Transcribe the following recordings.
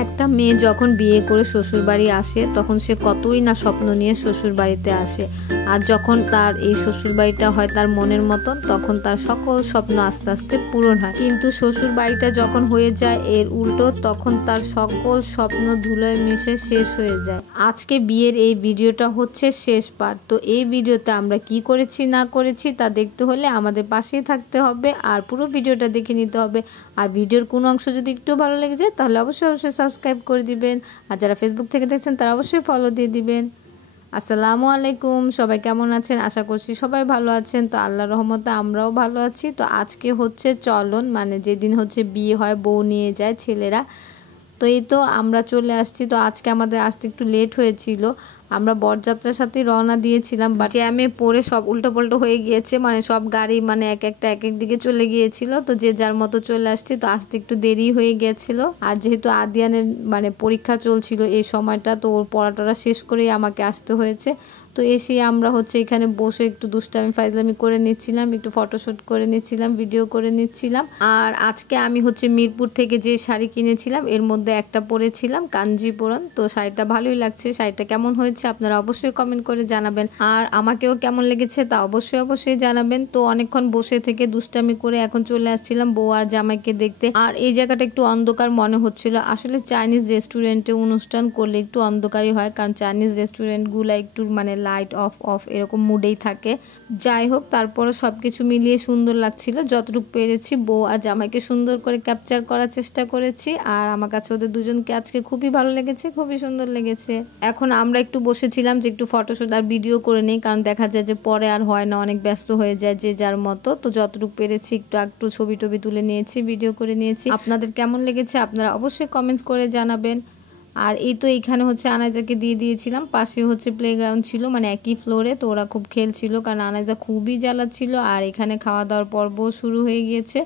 একটা মেয়ে যখন বিয়ে করে শ্বশুরবাড়ি আসে তখন সে কতই না স্বপ্ন নিয়ে শ্বশুরবাড়িতে আসে, আর যখন তার এই শ্বশুরবাড়িটা হয় তার মনের মতন তখন তার সকল স্বপ্ন আস্তে আস্তে পূরণ হয়। কিন্তু শ্বশুরবাড়িটা যখন হয়ে যায় এর উল্টো, তখন তার সকল স্বপ্ন ধুলোয় মিশে শেষ হয়ে যায়। আজকে বিয়ের এই ভিডিওটা হচ্ছে শেষ পার্ট। তো এই ভিডিওতে আমরা কি করেছি না করেছি তা দেখতে হলে আমাদের পাশেই থাকতে হবে আর পুরো ভিডিওটা দেখে নিতে হবে। আর ভিডিওর কোনো অংশ যদি একটু ভালো লেগে যায় তাহলে অবশ্যই সাবস্ক্রাইব করে দিবেন, আর যারা ফেসবুক থেকে দেখছেন তারা অবশ্যই ফলো দিয়ে দিবেন। আসসালামু আলাইকুম, সবাই কেমন আছেন? আশা করছি সবাই ভালো আছেন। তো আল্লাহর রহমতে আমরাও ভালো আছি। তো আজকে হচ্ছে চলন, মানে যেদিন হচ্ছে বিয়ে হয় বউ নিয়ে যায় ছেলেরা। তো এই তো আমরা চলে আসছি। তো আজকে আমাদের আসতে একটু লেট হয়েছিল, আমরা বরযাত্রার সাথে রওনা দিয়েছিলাম, বাট জ্যামে পড়ে সব উল্টোপাল্টো হয়ে গিয়েছে, মানে সব গাড়ি মানে এক এক দিকে চলে গিয়েছিল। তো যে যার মতো চলে আসছি, তো আসতে একটু দেরি হয়ে গিয়েছিল। আর যেহেতু আদিয়ানের মানে পরীক্ষা চলছিল এই সময়টা, তো ওর পড়াটা শেষ করেই আমাকে আসতে হয়েছে। তো এসে আমরা হচ্ছে এখানে বসে একটু দুষ্টামি ফাইজলামি করে নিচ্ছিলাম, একটু ফটোশ্যুট করে নিচ্ছিলাম, ভিডিও করে নিচ্ছিলাম। আর আজকে আমি হচ্ছে মিরপুর থেকে যে শাড়ি কিনেছিলাম এর মধ্যে একটা পরেছিলাম কাঞ্জিপুরম। তো শাড়িটা ভালোই লাগছে। শাড়িটা কেমন হয়েছে আপনারা অবশ্যই কমেন্ট করে জানাবেন, আর আমাকেও কেমন লেগেছে তা অবশ্যই জানাবেন। তো অনেকক্ষণ বসে থেকে দুষ্টামি করে এখন চলে আসছিলাম বউ আর জামাইকে দেখতে। আর এই জায়গাটা একটু অন্ধকার মনে হচ্ছিল। আসলে চাইনিজ রেস্টুরেন্টে অনুষ্ঠান করলে একটু অন্ধকারই হয়, কারণ চাইনিজ রেস্টুরেন্টগুলো একটু মানে লাইট অফ এরকম মুডেই থাকে। যাই হোক, তারপরে সবকিছু মিলিয়ে সুন্দর লাগছিল। যতটুকু পেরেছি বউ আর জামাইকে সুন্দর করে ক্যাপচার করার চেষ্টা করেছি, আর আমার কাছে ওদের দুজনকে আজকে খুবই ভালো লেগেছে, খুবই সুন্দর লেগেছে। এখন আমরা একটু বসেছিলাম যে একটু ফটোশুট আর ভিডিও করে নেই, কারণ দেখা যায় যে পরে আর হয় না, অনেক ব্যস্ত হয়ে যায় যে যার মতো। তো যতটুকু পেরেছি একটু ছবি টবি তুলে নিয়েছি, ভিডিও করে নিয়েছি। আপনাদের কেমন লেগেছে আপনারা অবশ্যই কমেন্টস করে জানাবেন। আর এই তো এইখানে হচ্ছে আনাইজাকে দিয়ে দিয়েছিলাম, পাশে হচ্ছে প্লেগ্রাউন্ড ছিল, মানে একই ফ্লোরে। তো ওরা খুব খেলছিল, কারণ আনাইজা খুবই জ্বালাচ্ছিল। আর এখানে খাওয়া দাওয়ার পর্ব শুরু হয়ে গিয়েছে।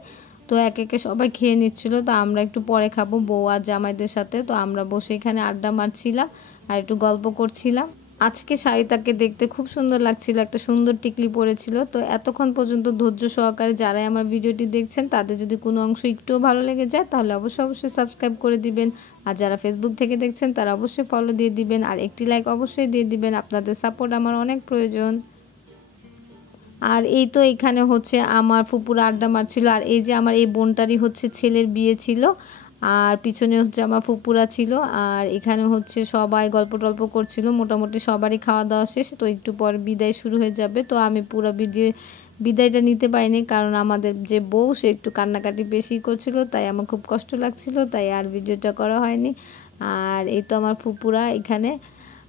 তো একে সবাই খেয়ে নিচ্ছিল। তো আমরা একটু পরে খাবো বউ আর জামাইদের সাথে। তো আমরা বসে এখানে আড্ডা মারছিলাম আর একটু গল্প করছিলাম। আজকে শাড়িটাকে দেখতে খুব সুন্দর লাগছিল, একটা সুন্দর টিকলি পরেছিল। তো এতক্ষণ পর্যন্ত ধৈর্য সহকারে যারাই আমার ভিডিওটি দেখছেন তাদের যদি কোনো অংশ একটুও ভালো লেগে যায় তাহলে অবশ্যই সাবস্ক্রাইব করে দিবেন, আর যারা ফেসবুক থেকে দেখছেন তারা অবশ্যই ফলো দিয়ে দিবেন, আর একটি লাইক অবশ্যই দিয়ে দিবেন। আপনাদের সাপোর্ট আমার অনেক প্রয়োজন। আর এই তো এখানে হচ্ছে আমার ফুপুরা আড্ডা মারছিল, আর এই যে আমার এই বোনটারই হচ্ছে ছেলের বিয়ে ছিল, আর পিছনে হচ্ছে আমার ফুপুরা ছিল। আর এখানে হচ্ছে সবাই গল্প টল্প করছিল, মোটামুটি সবারই খাওয়া দাওয়া শেষ। তো একটু পর বিদায় শুরু হয়ে যাবে। তো আমি পুরো বিদায়টা নিতে পারিনি, কারণ আমাদের যে বউ সে একটু কান্নাকাটি বেশি করছিল, তাই আমার খুব কষ্ট লাগছিল, তাই আর ভিডিওটা করা হয়নি। আর এই তো আমার ফুপুরা এখানে,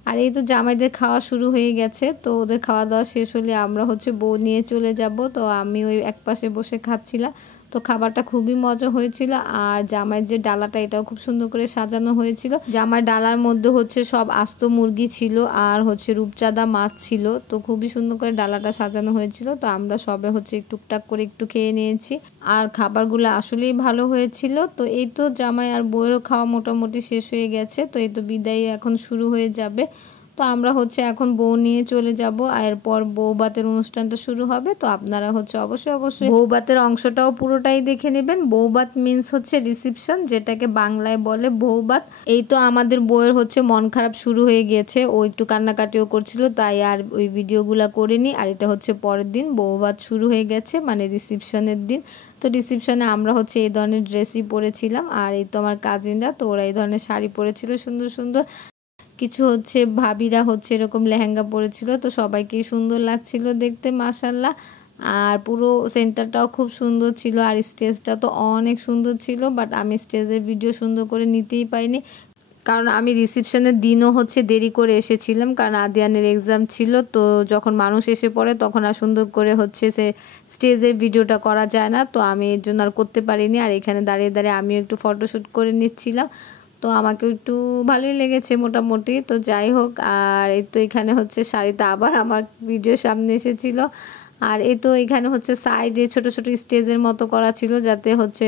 আর এই তো জামাইদের খাওয়া শুরু হয়ে গেছে। তো ওদের খাওয়া দাওয়া শেষ হলে আমরা হচ্ছে বউ নিয়ে চলে যাব। তো আমি ওই এক পাশে বসে খাচ্ছিলাম। তো খাবারটা খুবই মজা হয়েছিল, আর জামাইয়ের যে ডালাটা এটাও খুব সুন্দর করে সাজানো হয়েছিল। জামাইয়ের ডালার মধ্যে হচ্ছে সব আস্ত মুরগি ছিল আর হচ্ছে রূপচাঁদা মাছ ছিল। তো খুবই সুন্দর করে ডালাটা সাজানো হয়েছিল। তো আমরা সবে হচ্ছে টুকটাক করে একটু খেয়ে নিয়েছি, আর খাবারগুলো আসলেই ভালো হয়েছিল। তো এই তো জামাই আর বউয়েরও খাওয়া মোটামুটি শেষ হয়ে গেছে। তো এই তো বিদায় এখন শুরু হয়ে যাবে। তো আমরা হচ্ছে এখন বউ নিয়ে চলে যাব, আর এরপর বউ ভাতের অনুষ্ঠানটা শুরু হবে। তো আপনারা হচ্ছে অবশ্যই বউ ভাতের অংশটাও পুরোটাই দেখে নেবেন। বউ ভাত মিন্স হচ্ছে রিসিপশন, যেটাকে বাংলায় বলে বউ ভাত। এই তো আমাদের বউয়ের হচ্ছে মন খারাপ শুরু হয়ে গিয়েছে, ও একটু কান্নাকাটিও করছিল, তাই আর ওই ভিডিওগুলো করিনি। আর এটা হচ্ছে পরের দিন বউ ভাত শুরু হয়ে গেছে, মানে রিসিপশনের দিন। তো রিসিপশনে আমরা হচ্ছে এই ধরনের ড্রেসই পরেছিলাম, আর এই তো আমার কাজিনরা, তো ওরা এই ধরনের শাড়ি পরেছিল সুন্দর সুন্দর। কিছু হচ্ছে ভাবিরা হচ্ছে এরকম লেহেঙ্গা পরেছিল। তো সবাইকেই সুন্দর লাগছিল দেখতে, মাশাল্লাহ। আর পুরো সেন্টারটাও খুব সুন্দর ছিল, আর স্টেজটা তো অনেক সুন্দর ছিল। বাট আমি স্টেজের ভিডিও সুন্দর করে নিতেই পারিনি, কারণ আমি রিসেপশনের দিনও হচ্ছে দেরি করে এসেছিলাম, কারণ আদিয়ানের এক্সাম ছিল। তো যখন মানুষ এসে পড়ে তখন আর সুন্দর করে হচ্ছে সে স্টেজের ভিডিওটা করা যায় না। তো আমি এর জন্য আর করতে পারিনি। আর এখানে দাঁড়িয়ে আমিও একটু ফটোশ্যুট করে নিচ্ছিলাম। তো আমাকে একটু ভালোই লেগেছে মোটামুটি। তো যাই হোক, আর এই তো এখানে হচ্ছে শাড়িটা আবার আমার ভিডিওর সামনে এসেছিল। আর এই তো এখানে হচ্ছে সাইডে ছোট ছোট স্টেজের মতো করা ছিল, যাতে হচ্ছে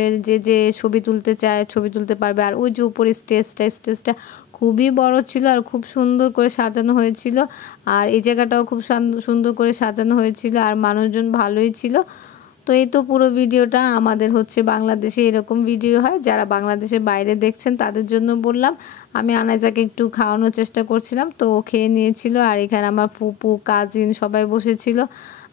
যে ছবি তুলতে চায় ছবি তুলতে পারবে। আর ওই যে উপরে স্টেজটা খুবই বড় ছিল আর খুব সুন্দর করে সাজানো হয়েছিল। আর এই জায়গাটাও খুব সুন্দর করে সাজানো হয়েছিল, আর মানুষজন ভালোই ছিল। তো এই তো পুরো ভিডিওটা আমাদের হচ্ছে বাংলাদেশে এরকম ভিডিও হয়, যারা বাংলাদেশের বাইরে দেখছেন তাদের জন্য বললাম। আমি আনাইজাকে একটু খাওয়ানোর চেষ্টা করছিলাম, তো ও খেয়ে নিয়েছিল। আর এখানে আমার ফুপু কাজিন সবাই বসেছিল,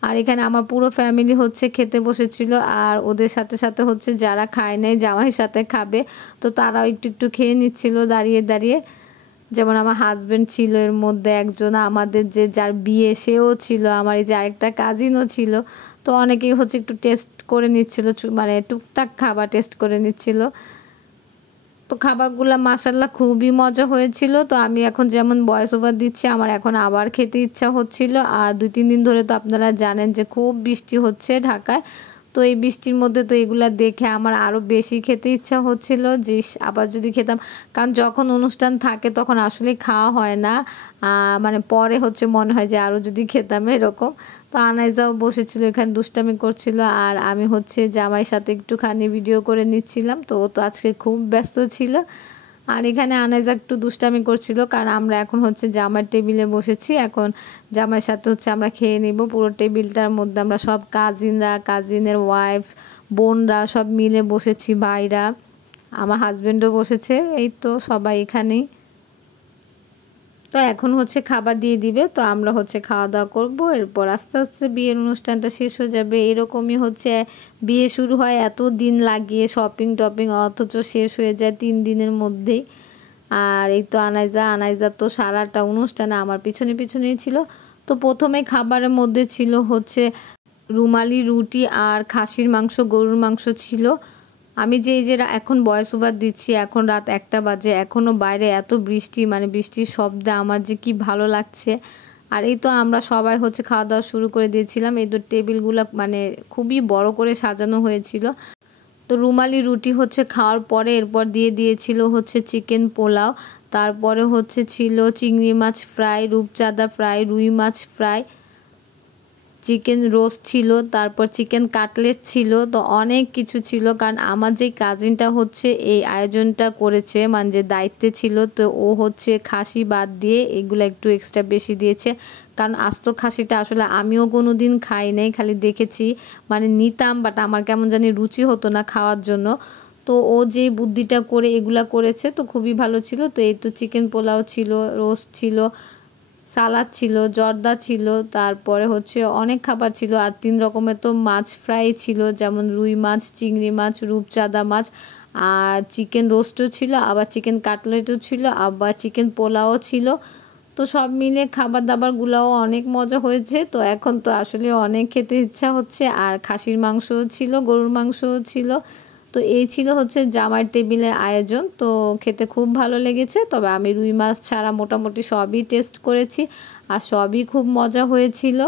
আর এখানে আমার পুরো ফ্যামিলি হচ্ছে খেতে বসেছিল। আর ওদের সাথে সাথে হচ্ছে যারা খায় নাই জামাইয়ের সাথে খাবে, তো তারাও একটু একটু খেয়ে নিচ্ছিল দাঁড়িয়ে দাঁড়িয়ে। যেমন আমার হাজব্যান্ড ছিল এর মধ্যে একজন, আমাদের যে যার বিয়ে সেও ছিল, আমার এই যে আরেকটা কাজিনও ছিল। তো অনেকেই হচ্ছে একটু টেস্ট করে নিচ্ছিল, মানে টুকটাক খাবার টেস্ট করে নিচ্ছিল। তো খাবারগুলো মাশাআল্লাহ খুবই মজা হয়েছিল। তো আমি এখন যেমন ভয়েস ওভার দিচ্ছি, আমার এখন আবার খেতে ইচ্ছা হচ্ছিল। আর 2-3 দিন ধরে তো আপনারা জানেন যে খুব বৃষ্টি হচ্ছে ঢাকায়। তো এই বৃষ্টির মধ্যে তো এগুলা দেখে আমার আরও বেশি খেতে ইচ্ছা হচ্ছিল, যে আবার যদি খেতাম। কারণ যখন অনুষ্ঠান থাকে তখন আসলে খাওয়া হয় না, মানে পরে হচ্ছে মনে হয় যে আরও যদি খেতাম এরকম। তো আনাইজাও বসেছিল এখানে দুষ্টামি করছিল, আর আমি হচ্ছে জামাইয়ের সাথে একটুখানি ভিডিও করে নিচ্ছিলাম। তো ও তো আজকে খুব ব্যস্ত ছিল। আর এখানে আনাইজা একটু দুষ্টামি করছিল, কারণ আমরা এখন হচ্ছে জামাইয়ের টেবিলে বসেছি। এখন জামাইয়ের সাথে হচ্ছে আমরা খেয়ে নিব। পুরো টেবিলটার মধ্যে আমরা সব কাজিনরা, কাজিনের ওয়াইফ, বোনরা সব মিলে বসেছি, ভাইরা, আমার হাজব্যান্ডও বসেছে। এই তো সবাই এখানেই। তো এখন হচ্ছে খাবার দিয়ে দিবে, তো আমরা হচ্ছে খাওয়া দাওয়া করবো। এরপর আস্তে আস্তে বিয়ের অনুষ্ঠানটা শেষ হয়ে যাবে। এরকমই হচ্ছে বিয়ে শুরু হয় এত দিন লাগিয়ে, শপিং টপিং, অথচ শেষ হয়ে যায় 3 দিনের মধ্যেই। আর এই তো আনাইজা তো সারাটা অনুষ্ঠানে আমার পিছনে পিছনেই ছিল। তো প্রথমে খাবারের মধ্যে ছিল হচ্ছে রুমালি রুটি আর খাসির মাংস, গরুর মাংস ছিল। আমি যে এই যে এখন ভয়েস ওভার দিচ্ছি, এখন রাত 1টা বাজে, এখনও বাইরে এত বৃষ্টি, মানে বৃষ্টির শব্দে আমার যে কি ভালো লাগছে। আর এই তো আমরা সবাই হচ্ছে খাওয়া দাওয়া শুরু করে দিয়েছিলাম। এই তো টেবিলগুলো মানে খুবই বড় করে সাজানো হয়েছিল। তো রুমালি রুটি হচ্ছে খাওয়ার পরে এরপর দিয়ে দিয়েছিল হচ্ছে চিকেন পোলাও, তারপরে হচ্ছে ছিল চিংড়ি মাছ ফ্রাই, রূপচাঁদা ফ্রাই, রুই মাছ ফ্রাই, চিকেন রোস্ট ছিল, তারপর চিকেন কাটলেট ছিল। তো অনেক কিছু ছিল, কারণ আমার যে কাজিনটা হচ্ছে এই আয়োজনটা করেছে, মানে যে দায়িত্বে ছিল, তো ও হচ্ছে খাসি বাদ দিয়ে এগুলো একটু এক্সট্রা বেশি দিয়েছে। কারণ আস্ত খাসিটা আসলে আমিও কোনো দিন খাই নাই, খালি দেখেছি, মানে নিতাম, বাট আমার কেমন জানি রুচি হতো না খাওয়ার জন্য। তো ও যে বুদ্ধিটা করে এগুলা করেছে, তো খুবই ভালো ছিল। তো এই তো চিকেন পোলাও ছিল, রোস্ট ছিল, সালাদ ছিল, জর্দা ছিল, তারপরে হচ্ছে অনেক খাবার ছিল। আর 3 রকমের তো মাছ ফ্রাই ছিল, যেমন রুই মাছ, চিংড়ি মাছ, রূপচাঁদা মাছ, আর চিকেন রোস্টও ছিল, আবার চিকেন কাটলেটও ছিল, আবার চিকেন পোলাও ছিল। তো সব মিলে খাবার দাবারগুলোও অনেক মজা হয়েছে। তো এখন তো আসলে অনেক খেতে ইচ্ছা হচ্ছে। আর খাসির মাংসও ছিল, গরুর মাংসও ছিল। তো এই ছিল হচ্ছে জামাইয়ের টেবিলের আয়োজন। তো খেতে খুব ভালো লেগেছে। তবে আমি রুই মাছ ছাড়া মোটামুটি সবই টেস্ট করেছি, আর সবই খুব মজা হয়েছিল।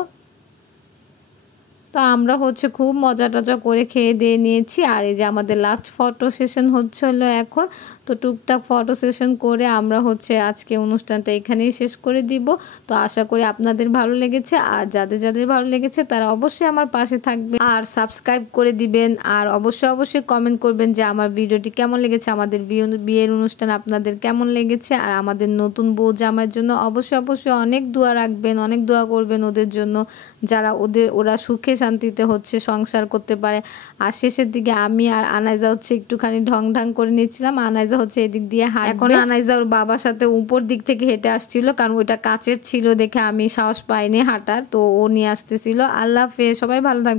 তো আমরা হচ্ছে খুব মজা টজা করে খেয়ে দিয়ে নিয়েছি। আর এই যে আমাদের লাস্ট ফটো সেশন হচ্ছিল এখন। তো টুকটাক ফটো সেশন করে আমরা হচ্ছে আজকে অনুষ্ঠানটা এখানেই শেষ করে দিব। তো আশা করি আপনাদের ভালো লেগেছে, আর যাদের যাদের ভালো লেগেছে তারা অবশ্যই আমার পাশে থাকবে আর সাবস্ক্রাইব করে দিবেন। আর অবশ্যই কমেন্ট করবেন যে আমার ভিডিওটি কেমন লেগেছে, আমাদের বিয়ের অনুষ্ঠান আপনাদের কেমন লেগেছে। আর আমাদের নতুন বউ জামাইয়ের জন্য অবশ্যই অনেক দোয়া রাখবেন, অনেক দোয়া করবেন ওদের জন্য, যারা ওরা সুখে শান্তিতে হচ্ছে সংসার করতে পারে। আর শেষের দিকে আমি আর আনাইজা হচ্ছে একটুখানি ঢং ঢং করে নিচ্ছিলাম। আনাইজা হচ্ছে এদিক দিয়ে এখন আনাইজা ওর বাবার সাথে উপর দিক থেকে হেঁটে আসছিল, কারণ ওইটা কাচের ছিল দেখে আমি সাহস পাইনি হাঁটার। তো ও নিয়ে আসতেছিল। আল্লাহ হাফেজ, সবাই ভালো থাকবে।